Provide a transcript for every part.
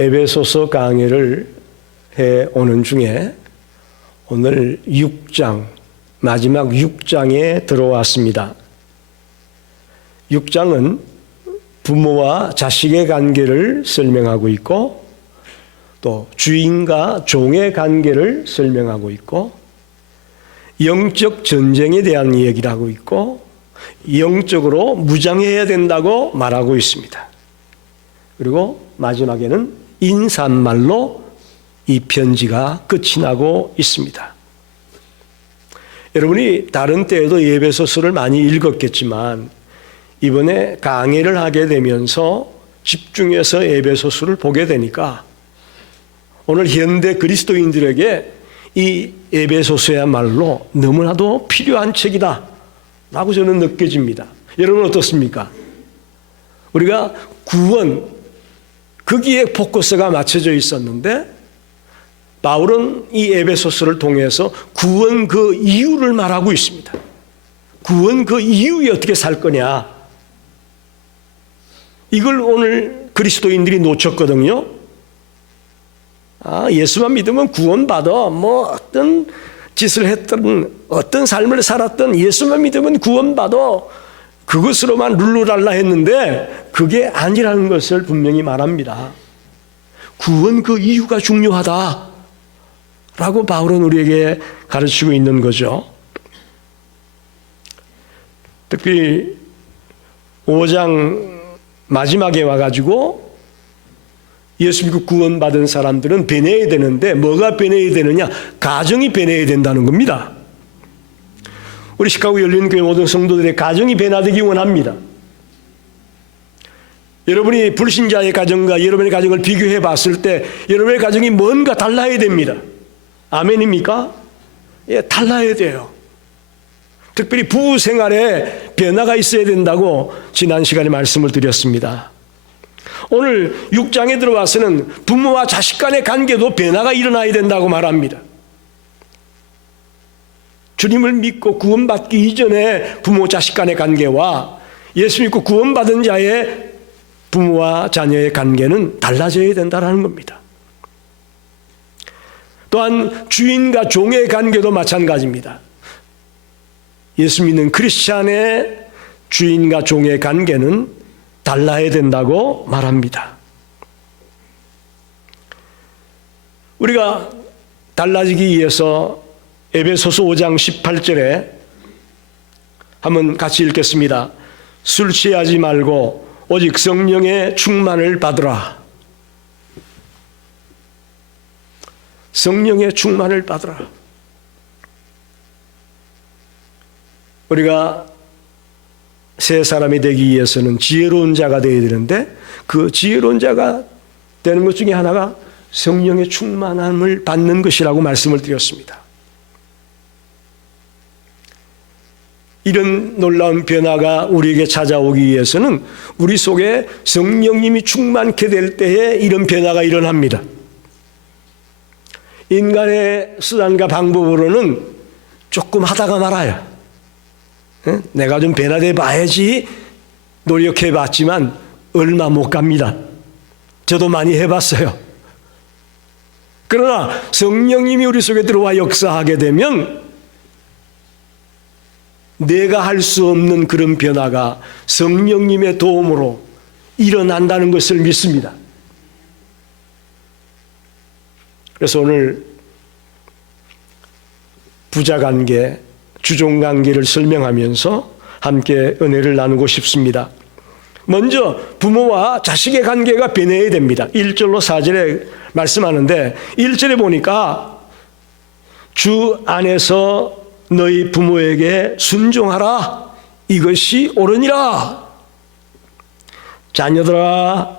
에베소서 강의를 해 오는 중에 오늘 6장, 마지막 6장에 들어왔습니다. 6장은 부모와 자식의 관계를 설명하고 있고, 또 주인과 종의 관계를 설명하고 있고, 영적 전쟁에 대한 이야기를 하고 있고, 영적으로 무장해야 된다고 말하고 있습니다. 그리고 마지막에는 인사말로 이 편지가 끝이 나고 있습니다. 여러분이 다른 때에도 에베소서를 많이 읽었겠지만 이번에 강의를 하게 되면서 집중해서 에베소서를 보게 되니까 오늘 현대 그리스도인들에게 이 에베소서야말로 너무나도 필요한 책이다 라고 저는 느껴집니다. 여러분 어떻습니까? 우리가 구원, 거기에 포커스가 맞춰져 있었는데 바울은 이 에베소서를 통해서 구원 그 이유를 말하고 있습니다. 구원 그 이유에 어떻게 살 거냐, 이걸 오늘 그리스도인들이 놓쳤거든요. 예수만 믿으면 구원받아, 어떤 짓을 했든 어떤 삶을 살았든 예수만 믿으면 구원받아, 그것으로만 룰루랄라 했는데 그게 아니라는 것을 분명히 말합니다. 구원 그 이유가 중요하다 라고 바울은 우리에게 가르치고 있는 거죠. 특히 5장 마지막에 와가지고 예수 믿고 구원받은 사람들은 변해야 되는데 뭐가 변해야 되느냐? 가정이 변해야 된다는 겁니다. 우리 시카고 열린교회 모든 성도들의 가정이 변화되기 원합니다. 여러분이 불신자의 가정과 여러분의 가정을 비교해 봤을 때 여러분의 가정이 뭔가 달라야 됩니다. 아멘입니까? 예, 달라야 돼요. 특별히 부부 생활에 변화가 있어야 된다고 지난 시간에 말씀을 드렸습니다. 오늘 6장에 들어와서는 부모와 자식 간의 관계도 변화가 일어나야 된다고 말합니다. 주님을 믿고 구원받기 이전에 부모 자식 간의 관계와 예수 믿고 구원받은 자의 부모와 자녀의 관계는 달라져야 된다는 겁니다. 또한 주인과 종의 관계도 마찬가지입니다. 예수 믿는 크리스찬의 주인과 종의 관계는 달라야 된다고 말합니다. 우리가 달라지기 위해서 에베소서 5장 18절에 한번 같이 읽겠습니다. 술 취하지 말고 오직 성령의 충만을 받으라. 성령의 충만을 받으라. 우리가 새 사람이 되기 위해서는 지혜로운 자가 되어야 되는데 그 지혜로운 자가 되는 것 중에 하나가 성령의 충만함을 받는 것이라고 말씀을 드렸습니다. 이런 놀라운 변화가 우리에게 찾아오기 위해서는 우리 속에 성령님이 충만케 될 때에 이런 변화가 일어납니다. 인간의 수단과 방법으로는 조금 하다가 말아요. 내가 좀 변화돼 봐야지 노력해 봤지만 얼마 못 갑니다. 저도 많이 해봤어요. 그러나 성령님이 우리 속에 들어와 역사하게 되면 내가 할 수 없는 그런 변화가 성령님의 도움으로 일어난다는 것을 믿습니다. 그래서 오늘 부자관계, 주종관계를 설명하면서 함께 은혜를 나누고 싶습니다. 먼저 부모와 자식의 관계가 변해야 됩니다. 1절로 4절에 말씀하는데 1절에 보니까 주 안에서 너희 부모에게 순종하라. 이것이 옳으니라. 자녀들아,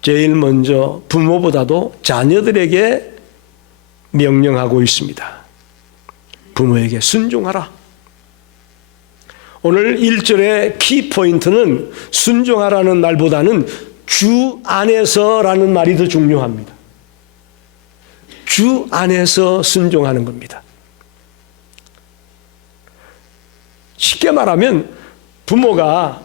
제일 먼저 부모보다도 자녀들에게 명령하고 있습니다. 부모에게 순종하라. 오늘 1절의 키포인트는 순종하라는 말보다는 주 안에서라는 말이 더 중요합니다. 주 안에서 순종하는 겁니다. 쉽게 말하면 부모가,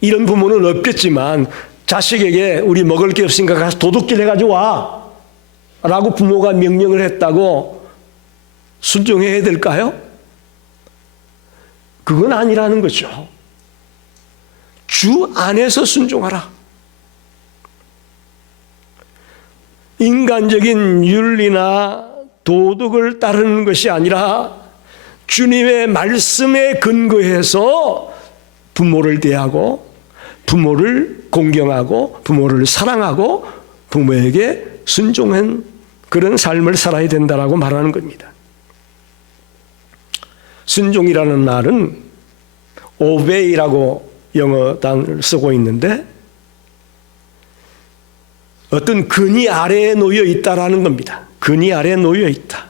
이런 부모는 없겠지만 자식에게 우리 먹을 게 없으니까 가서 도둑질 해가지고 와 라고 부모가 명령을 했다고 순종해야 될까요? 그건 아니라는 거죠. 주 안에서 순종하라. 인간적인 윤리나 도덕을 따르는 것이 아니라 주님의 말씀에 근거해서 부모를 대하고 부모를 공경하고 부모를 사랑하고 부모에게 순종한 그런 삶을 살아야 된다라고 말하는 겁니다. 순종이라는 말은 obey라고 영어 단어를 쓰고 있는데 어떤 근위 아래에 놓여 있다라는 겁니다. 근위 아래에 놓여 있다.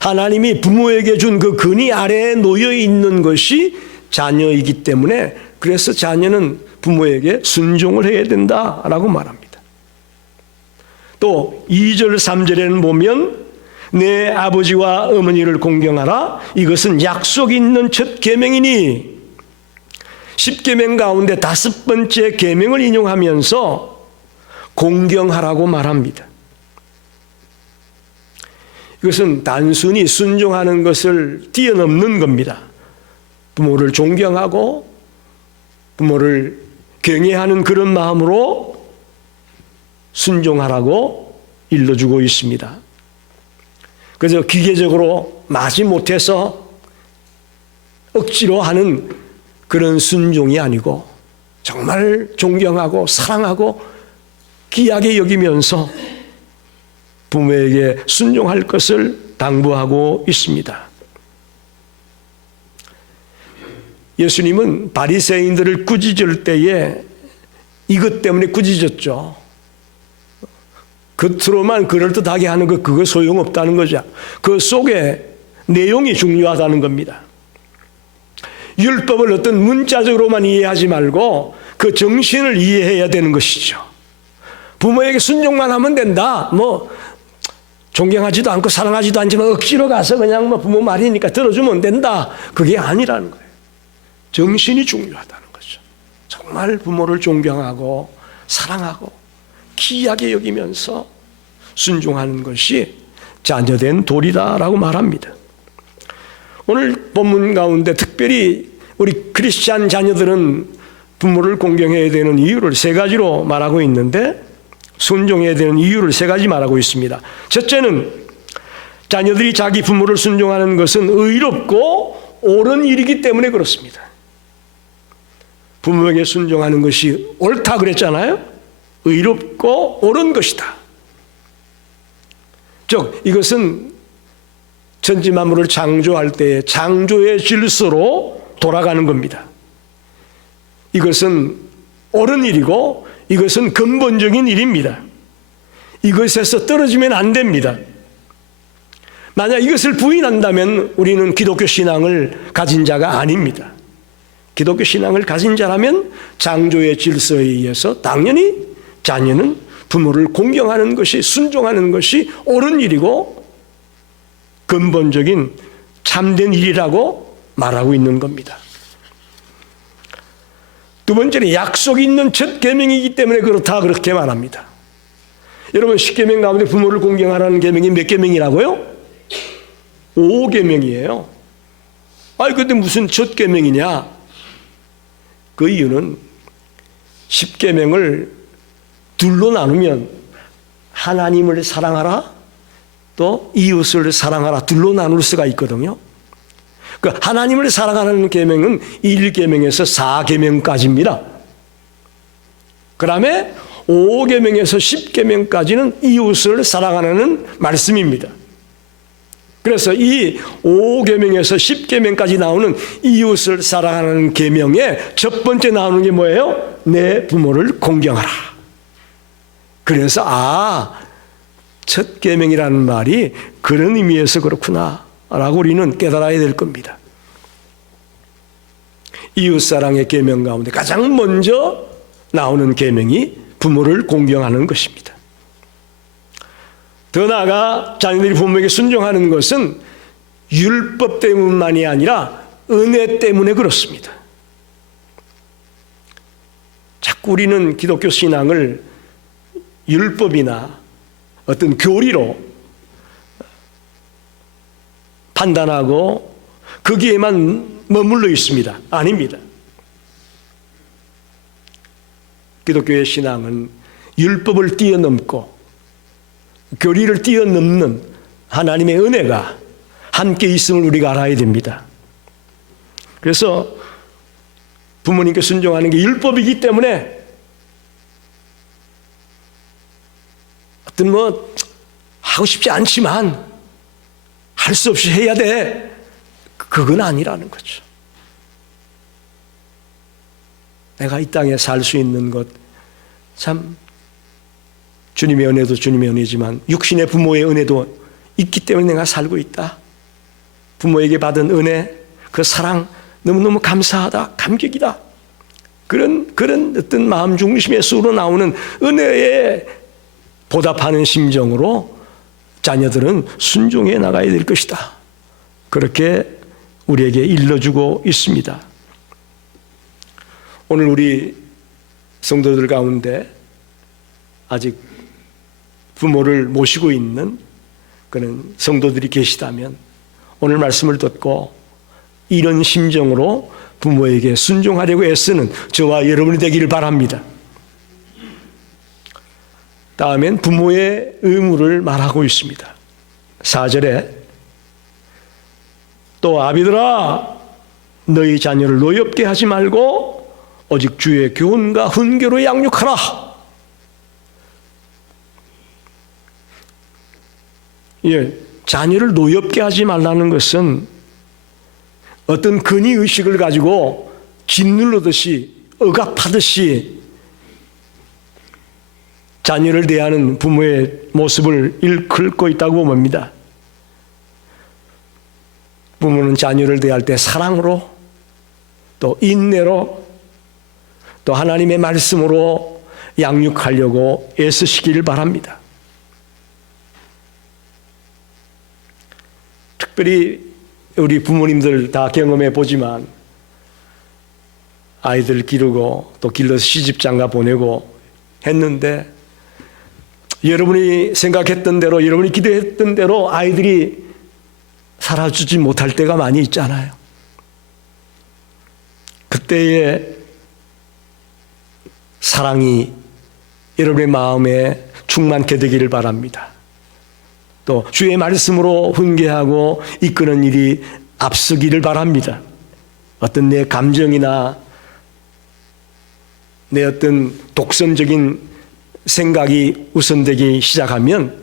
하나님이 부모에게 준 그 근위 아래에 놓여 있는 것이 자녀이기 때문에 그래서 자녀는 부모에게 순종을 해야 된다라고 말합니다. 또 2절 3절에는 보면 내 아버지와 어머니를 공경하라. 이것은 약속 있는 첫 계명이니 10계명 가운데 5번째 계명을 인용하면서 공경하라고 말합니다. 이것은 단순히 순종하는 것을 뛰어넘는 겁니다. 부모를 존경하고 부모를 경외하는 그런 마음으로 순종하라고 일러주고 있습니다. 그래서 기계적으로 마지 못해서 억지로 하는 그런 순종이 아니고 정말 존경하고 사랑하고 귀하게 여기면서 부모에게 순종할 것을 당부하고 있습니다. 예수님은 바리새인들을 꾸짖을 때에 이것 때문에 꾸짖었죠. 겉으로만 그럴듯하게 하는 거 그거 소용없다는 거죠. 그 속에 내용이 중요하다는 겁니다. 율법을 어떤 문자적으로만 이해하지 말고 그 정신을 이해해야 되는 것이죠. 부모에게 순종만 하면 된다. 존경하지도 않고 사랑하지도 않지만 억지로 가서 그냥 부모 말이니까 들어주면 된다. 그게 아니라는 거예요. 정신이 중요하다는 거죠. 정말 부모를 존경하고 사랑하고 귀하게 여기면서 순종하는 것이 자녀된 도리다라고 말합니다. 오늘 본문 가운데 특별히 우리 크리스찬 자녀들은 부모를 공경해야 되는 이유를 3가지로 말하고 있는데 순종해야 되는 이유를 3가지 말하고 있습니다. 첫째는 자녀들이 자기 부모를 순종하는 것은 의롭고 옳은 일이기 때문에 그렇습니다. 부모에게 순종하는 것이 옳다 그랬잖아요. 의롭고 옳은 것이다. 즉 이것은 천지만물을 창조할 때 창조의 질서로 돌아가는 겁니다. 이것은 옳은 일이고 이것은 근본적인 일입니다. 이것에서 떨어지면 안 됩니다. 만약 이것을 부인한다면 우리는 기독교 신앙을 가진 자가 아닙니다. 기독교 신앙을 가진 자라면 창조의 질서에 의해서 당연히 자녀는 부모를 공경하는 것이 순종하는 것이 옳은 일이고 근본적인 참된 일이라고 말하고 있는 겁니다. 두 번째는 약속이 있는 첫 계명이기 때문에 그렇다 그렇게 말합니다. 여러분 10계명 가운데 부모를 공경하라는 계명이 몇 계명이라고요? 5계명이에요. 아니 근데 무슨 첫 계명이냐? 그 이유는 10계명을 둘로 나누면 하나님을 사랑하라 또 이웃을 사랑하라 둘로 나눌 수가 있거든요. 그 하나님을 사랑하는 계명은 1계명에서 4계명까지입니다. 그 다음에 5계명에서 10계명까지는 이웃을 사랑하는 말씀입니다. 그래서 이 5계명에서 10계명까지 나오는 이웃을 사랑하는 계명에 첫 번째 나오는 게 뭐예요? 내 부모를 공경하라. 그래서 첫 계명이라는 말이 그런 의미에서 그렇구나 라고 우리는 깨달아야 될 겁니다. 이웃사랑의 계명 가운데 가장 먼저 나오는 계명이 부모를 공경하는 것입니다. 더 나아가 자녀들이 부모에게 순종하는 것은 율법 때문만이 아니라 은혜 때문에 그렇습니다. 자꾸 우리는 기독교 신앙을 율법이나 어떤 교리로 판단하고 거기에만 머물러 있습니다. 아닙니다. 기독교의 신앙은 율법을 뛰어넘고 교리를 뛰어넘는 하나님의 은혜가 함께 있음을 우리가 알아야 됩니다. 그래서 부모님께 순종하는 게 율법이기 때문에 어떤 하고 싶지 않지만 할 수 없이 해야 돼. 그건 아니라는 거죠. 내가 이 땅에 살 수 있는 것, 참 주님의 은혜도 주님의 은혜지만 육신의 부모의 은혜도 있기 때문에 내가 살고 있다. 부모에게 받은 은혜, 그 사랑 너무너무 감사하다, 감격이다. 그런 어떤 마음 중심에서 우러나오는 은혜에 보답하는 심정으로 자녀들은 순종해 나가야 될 것이다. 그렇게 우리에게 일러주고 있습니다. 오늘 우리 성도들 가운데 아직 부모를 모시고 있는 그런 성도들이 계시다면 오늘 말씀을 듣고 이런 심정으로 부모에게 순종하려고 애쓰는 저와 여러분이 되기를 바랍니다. 다음엔 부모의 의무를 말하고 있습니다. 4절에 또 아비들아 너희 자녀를 노엽게 하지 말고 오직 주의 교훈과 훈계로 양육하라. 예, 자녀를 노엽게 하지 말라는 것은 어떤 근위의식을 가지고 짓누르듯이 억압하듯이 자녀를 대하는 부모의 모습을 일컬고 있다고 봅니다. 부모는 자녀를 대할 때 사랑으로 또 인내로 또 하나님의 말씀으로 양육하려고 애쓰시기를 바랍니다. 특별히 우리 부모님들 다 경험해 보지만 아이들 기르고 또 길러서 시집장가 보내고 했는데 여러분이 생각했던 대로 여러분이 기도했던 대로 아이들이 살아주지 못할 때가 많이 있잖아요. 그때의 사랑이 여러분의 마음에 충만케 되기를 바랍니다. 또 주의 말씀으로 훈계하고 이끄는 일이 앞서기를 바랍니다. 어떤 내 감정이나 내 어떤 독선적인 생각이 우선되기 시작하면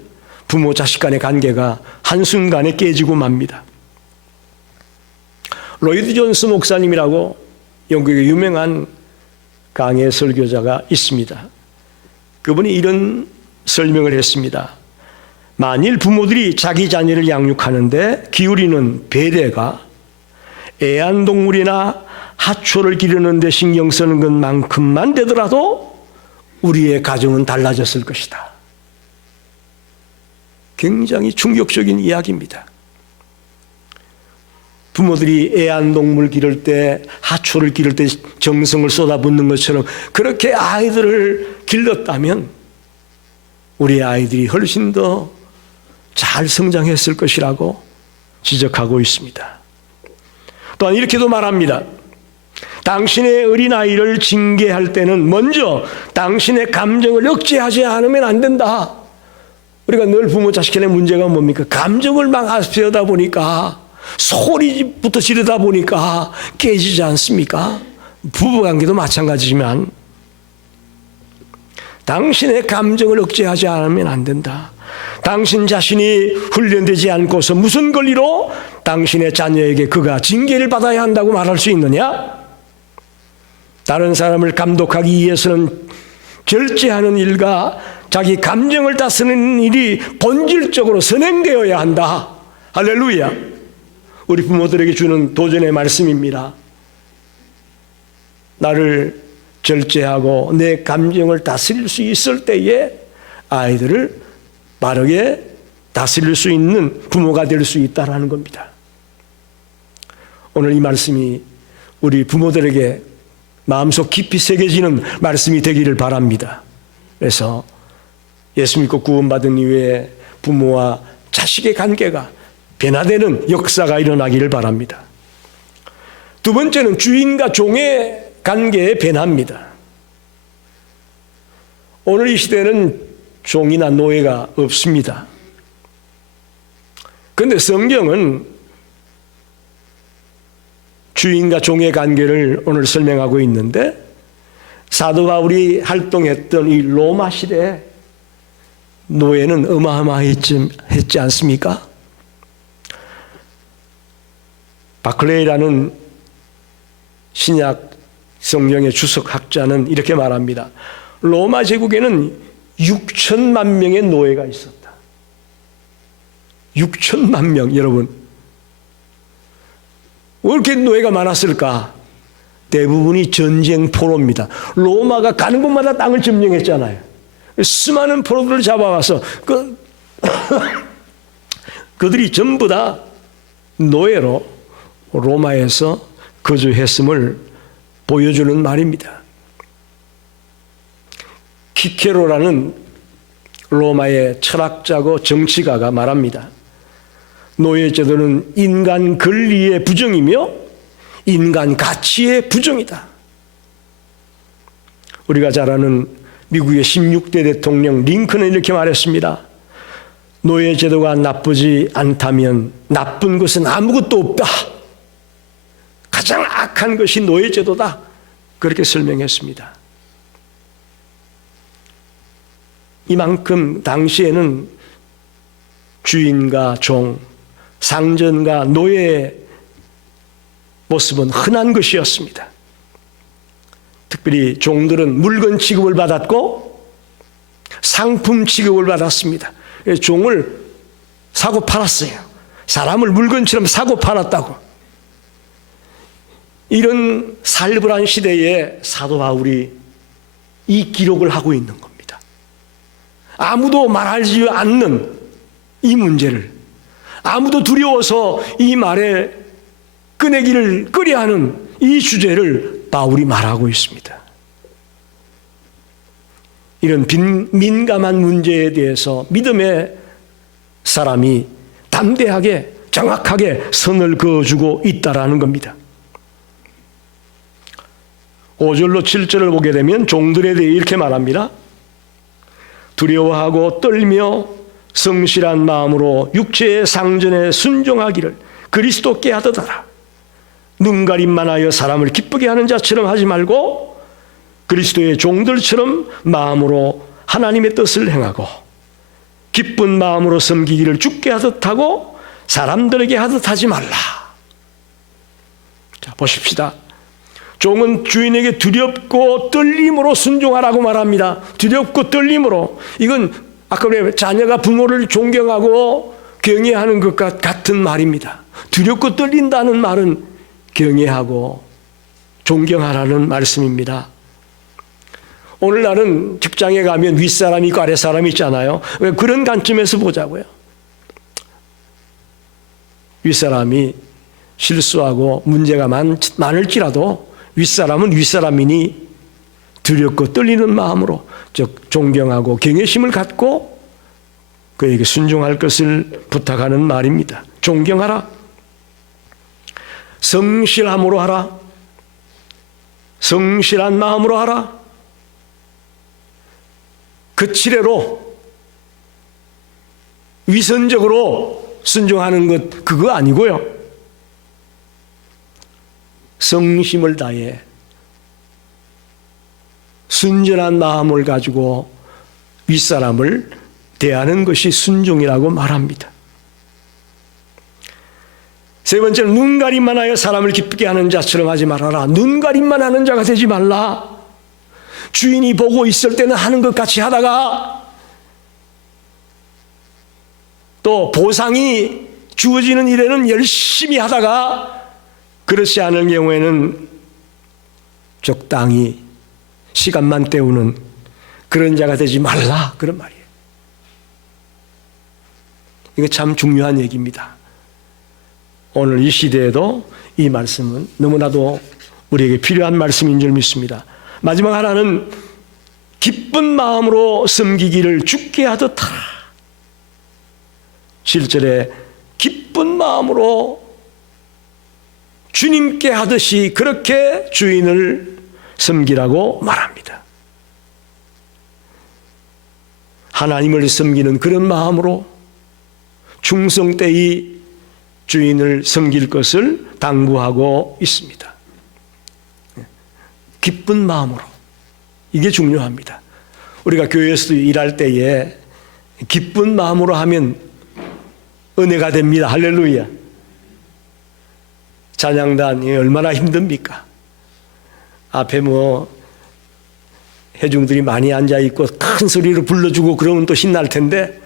부모 자식 간의 관계가 한순간에 깨지고 맙니다. 로이드 존스 목사님이라고 영국의 유명한 강해 설교자가 있습니다. 그분이 이런 설명을 했습니다. 만일 부모들이 자기 자녀를 양육하는데 기울이는 배려가 애완동물이나 하초를 기르는 데 신경 쓰는 것만큼만 되더라도 우리의 가정은 달라졌을 것이다. 굉장히 충격적인 이야기입니다. 부모들이 애완동물 기를 때, 하초를 기를 때 정성을 쏟아붓는 것처럼 그렇게 아이들을 길렀다면 우리 아이들이 훨씬 더 잘 성장했을 것이라고 지적하고 있습니다. 또한 이렇게도 말합니다. 당신의 어린아이를 징계할 때는 먼저 당신의 감정을 억제하지 않으면 안 된다. 우리가 늘 부모 자식 간의 문제가 뭡니까? 감정을 막 앞세우다 보니까 소리부터 지르다 보니까 깨지지 않습니까? 부부관계도 마찬가지지만 당신의 감정을 억제하지 않으면 안 된다. 당신 자신이 훈련되지 않고서 무슨 권리로 당신의 자녀에게 그가 징계를 받아야 한다고 말할 수 있느냐? 다른 사람을 감독하기 위해서는 절제하는 일과 자기 감정을 다스리는 일이 본질적으로 선행되어야 한다. 할렐루야. 우리 부모들에게 주는 도전의 말씀입니다. 나를 절제하고 내 감정을 다스릴 수 있을 때에 아이들을 바르게 다스릴 수 있는 부모가 될 수 있다는 겁니다. 오늘 이 말씀이 우리 부모들에게 마음속 깊이 새겨지는 말씀이 되기를 바랍니다. 그래서 예수 믿고 구원받은 이후에 부모와 자식의 관계가 변화되는 역사가 일어나기를 바랍니다. 두 번째는 주인과 종의 관계의 변화입니다. 오늘 이 시대는 종이나 노예가 없습니다. 그런데 성경은 주인과 종의 관계를 오늘 설명하고 있는데, 사도 바울이 활동했던 이 로마 시대에 노예는 어마어마했지 않습니까? 바클레이라는 신약 성경의 주석학자는 이렇게 말합니다. 로마 제국에는 6천만 명의 노예가 있었다. 6천만 명, 여러분. 왜 이렇게 노예가 많았을까? 대부분이 전쟁 포로입니다. 로마가 가는 곳마다 땅을 점령했잖아요. 수많은 포로들을 잡아와서 그들이 전부 다 노예로 로마에서 거주했음을 보여주는 말입니다. 키케로라는 로마의 철학자고 정치가가 말합니다. 노예제도는 인간 권리의 부정이며 인간 가치의 부정이다. 우리가 잘 아는 미국의 16대 대통령 링컨은 이렇게 말했습니다. 노예제도가 나쁘지 않다면 나쁜 것은 아무것도 없다. 가장 악한 것이 노예제도다. 그렇게 설명했습니다. 이만큼 당시에는 주인과 종, 상전과 노예의 모습은 흔한 것이었습니다. 특별히 종들은 물건 취급을 받았고 상품 취급을 받았습니다. 종을 사고 팔았어요. 사람을 물건처럼 사고 팔았다고. 이런 살벌한 시대에 사도 바울이 이 기록을 하고 있는 겁니다. 아무도 말하지 않는 이 문제를, 아무도 두려워서 이 말에 꺼내기를 꺼려하는 이 주제를 바울이 말하고 있습니다. 이런 민감한 문제에 대해서 믿음의 사람이 담대하게 정확하게 선을 그어주고 있다라는 겁니다. 5절로 7절을 보게 되면 종들에 대해 이렇게 말합니다. 두려워하고 떨며 성실한 마음으로 육체의 상전에 순종하기를 그리스도께 하듯 하라. 눈가림만 하여 사람을 기쁘게 하는 자처럼 하지 말고 그리스도의 종들처럼 마음으로 하나님의 뜻을 행하고 기쁜 마음으로 섬기기를 주께 하듯 하고 사람들에게 하듯 하지 말라. 자, 보십시다. 종은 주인에게 두렵고 떨림으로 순종하라고 말합니다. 두렵고 떨림으로. 이건 아까 그래 자녀가 부모를 존경하고 경외하는 것과 같은 말입니다. 두렵고 떨린다는 말은 경외하고 존경하라는 말씀입니다. 오늘날은 직장에 가면 윗사람이 있고 아랫사람이 있잖아요. 그런 관점에서 보자고요. 윗사람이 실수하고 문제가 많을지라도 윗사람은 윗사람이니 두렵고 떨리는 마음으로, 즉 존경하고 경외심을 갖고 그에게 순종할 것을 부탁하는 말입니다. 존경하라. 성실함으로 하라. 성실한 마음으로 하라. 거칠애로 위선적으로 순종하는 것 그거 아니고요. 성심을 다해 순전한 마음을 가지고 윗사람을 대하는 것이 순종이라고 말합니다. 세 번째는 눈가림만 하여 사람을 기쁘게 하는 자처럼 하지 말아라. 눈가림만 하는 자가 되지 말라. 주인이 보고 있을 때는 하는 것 같이 하다가 또 보상이 주어지는 일에는 열심히 하다가 그렇지 않을 경우에는 적당히 시간만 때우는 그런 자가 되지 말라. 그런 말이에요. 이거 참 중요한 얘기입니다. 오늘 이 시대에도 이 말씀은 너무나도 우리에게 필요한 말씀인 줄 믿습니다. 마지막 하나는 기쁜 마음으로 섬기기를 주께 하듯 하라. 7절에 기쁜 마음으로 주님께 하듯이 그렇게 주인을 섬기라고 말합니다. 하나님을 섬기는 그런 마음으로 충성되이 주인을 섬길 것을 당부하고 있습니다. 기쁜 마음으로. 이게 중요합니다. 우리가 교회에서도 일할 때에 기쁜 마음으로 하면 은혜가 됩니다. 할렐루야. 찬양단이 얼마나 힘듭니까? 앞에 회중들이 많이 앉아있고 큰 소리로 불러주고 그러면 또 신날 텐데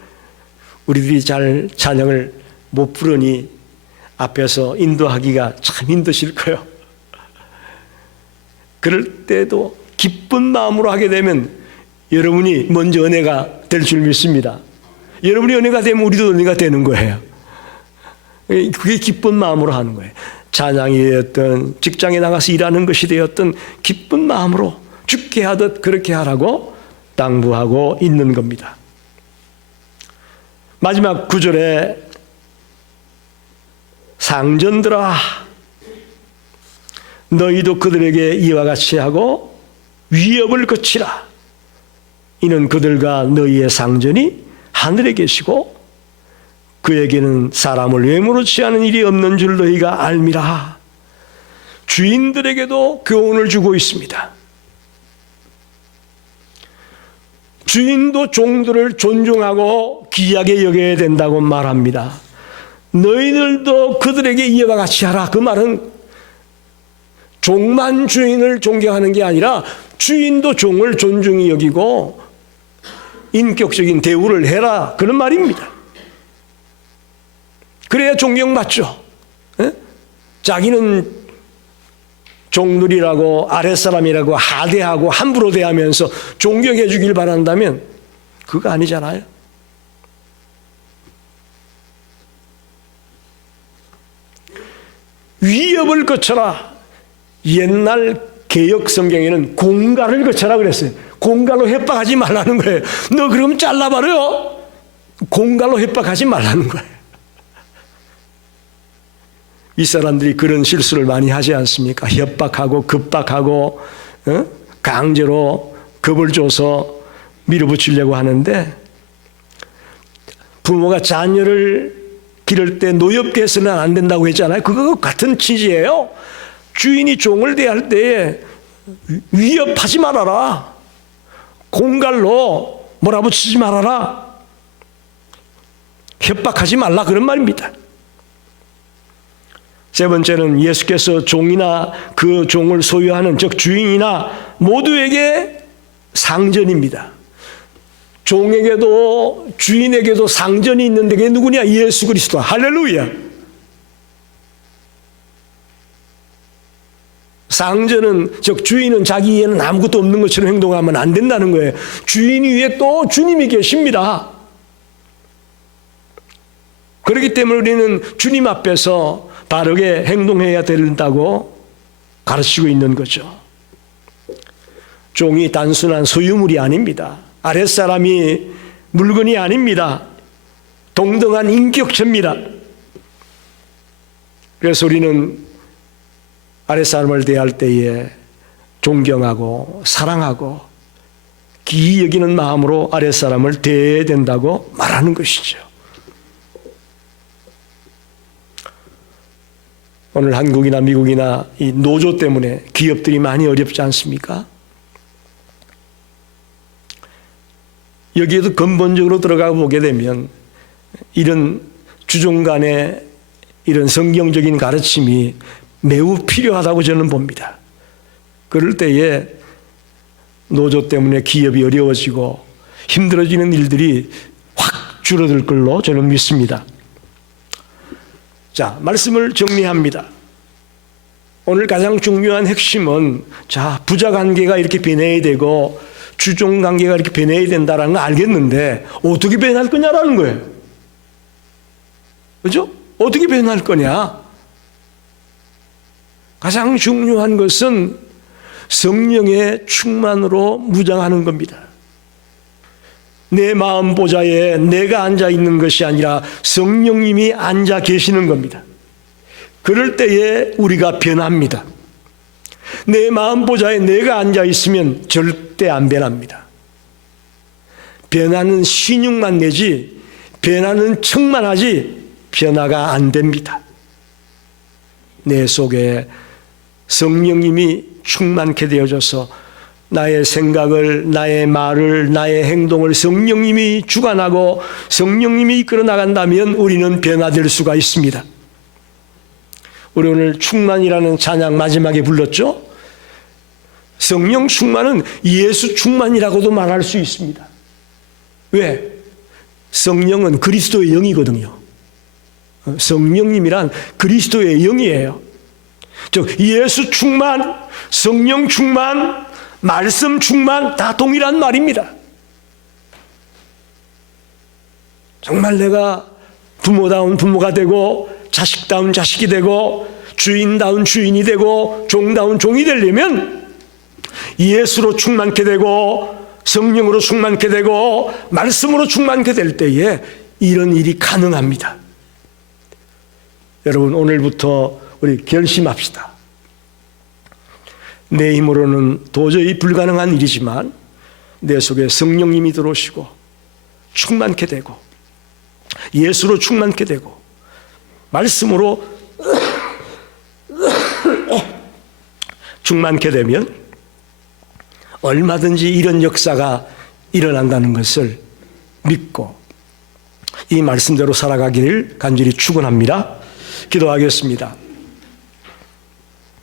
우리들이 잘 찬양을 못 부르니 앞에서 인도하기가 참 힘드실 거예요. 그럴 때도 기쁜 마음으로 하게 되면 여러분이 먼저 은혜가 될 줄 믿습니다. 여러분이 은혜가 되면 우리도 은혜가 되는 거예요. 그게 기쁜 마음으로 하는 거예요. 찬양이 되었든 직장에 나가서 일하는 것이 되었든 기쁜 마음으로 주께 하듯 그렇게 하라고 당부하고 있는 겁니다. 마지막 9절에 상전들아 너희도 그들에게 이와 같이 하고 위협을 거치라. 이는 그들과 너희의 상전이 하늘에 계시고 그에게는 사람을 외모로 취하는 일이 없는 줄 너희가 알미라. 주인들에게도 교훈을 주고 있습니다. 주인도 종들을 존중하고 귀하게 여겨야 된다고 말합니다. 너희들도 그들에게 이와 같이 하라. 그 말은 종만 주인을 존경하는 게 아니라 주인도 종을 존중히 여기고 인격적인 대우를 해라. 그런 말입니다. 그래야 존경받죠. 에? 자기는 종들이라고 아랫사람이라고 하대하고 함부로 대하면서 존경해 주길 바란다면 그거 아니잖아요. 위협을 거쳐라. 옛날 개역 성경에는 공갈을 거쳐라 그랬어요. 공갈로 협박하지 말라는 거예요. 너 그러면 잘라버려. 공갈로 협박하지 말라는 거예요. 이 사람들이 그런 실수를 많이 하지 않습니까? 협박하고 급박하고 강제로 겁을 줘서 밀어붙이려고 하는데 부모가 자녀를 기를 때 노엽게 해서는 안 된다고 했잖아요. 그거 같은 취지예요. 주인이 종을 대할 때에 위협하지 말아라. 공갈로 몰아붙이지 말아라. 협박하지 말라 그런 말입니다. 세 번째는 예수께서 종이나 그 종을 소유하는 즉 주인이나 모두에게 상전입니다. 종에게도 주인에게도 상전이 있는데 그게 누구냐? 예수 그리스도. 할렐루야. 상전은 즉 주인은 자기에는 아무것도 없는 것처럼 행동하면 안 된다는 거예요. 주인 위에 또 주님이 계십니다. 그렇기 때문에 우리는 주님 앞에서 바르게 행동해야 된다고 가르치고 있는 거죠. 종이 단순한 소유물이 아닙니다. 아랫사람이 물건이 아닙니다. 동등한 인격체입니다. 그래서 우리는 아랫사람을 대할 때에 존경하고 사랑하고 기이 여기는 마음으로 아랫사람을 대해야 된다고 말하는 것이죠. 오늘 한국이나 미국이나 이 노조 때문에 기업들이 많이 어렵지 않습니까? 여기에도 근본적으로 들어가 보게 되면 이런 주종 간의 이런 성경적인 가르침이 매우 필요하다고 저는 봅니다. 그럴 때에 노조 때문에 기업이 어려워지고 힘들어지는 일들이 확 줄어들 걸로 저는 믿습니다. 자, 말씀을 정리합니다. 오늘 가장 중요한 핵심은 자, 부자 관계가 이렇게 변해야 되고 주종 관계가 이렇게 변해야 된다는 거 알겠는데 어떻게 변할 거냐라는 거예요. 그죠? 어떻게 변할 거냐? 가장 중요한 것은 성령의 충만으로 무장하는 겁니다. 내 마음 보좌에 내가 앉아 있는 것이 아니라 성령님이 앉아 계시는 겁니다. 그럴 때에 우리가 변합니다. 내 마음 보좌에 내가 앉아 있으면 절대 안 변합니다. 변화는 신용만 내지, 변화는 척만 하지 변화가 안 됩니다. 내 속에 성령님이 충만케 되어져서 나의 생각을, 나의 말을, 나의 행동을 성령님이 주관하고 성령님이 이끌어 나간다면 우리는 변화될 수가 있습니다. 우리 오늘 충만이라는 찬양 마지막에 불렀죠? 성령 충만은 예수 충만이라고도 말할 수 있습니다. 왜? 성령은 그리스도의 영이거든요. 성령님이란 그리스도의 영이에요. 즉 예수 충만, 성령 충만, 말씀 충만 다 동일한 말입니다. 정말 내가 부모다운 부모가 되고 자식다운 자식이 되고 주인다운 주인이 되고 종다운 종이 되려면 예수로 충만케 되고 성령으로 충만케 되고 말씀으로 충만케 될 때에 이런 일이 가능합니다. 여러분 오늘부터 우리 결심합시다. 내 힘으로는 도저히 불가능한 일이지만 내 속에 성령님이 들어오시고 충만케 되고 예수로 충만케 되고 말씀으로 충만케 되면 얼마든지 이런 역사가 일어난다는 것을 믿고 이 말씀대로 살아가기를 간절히 축원합니다. 기도하겠습니다.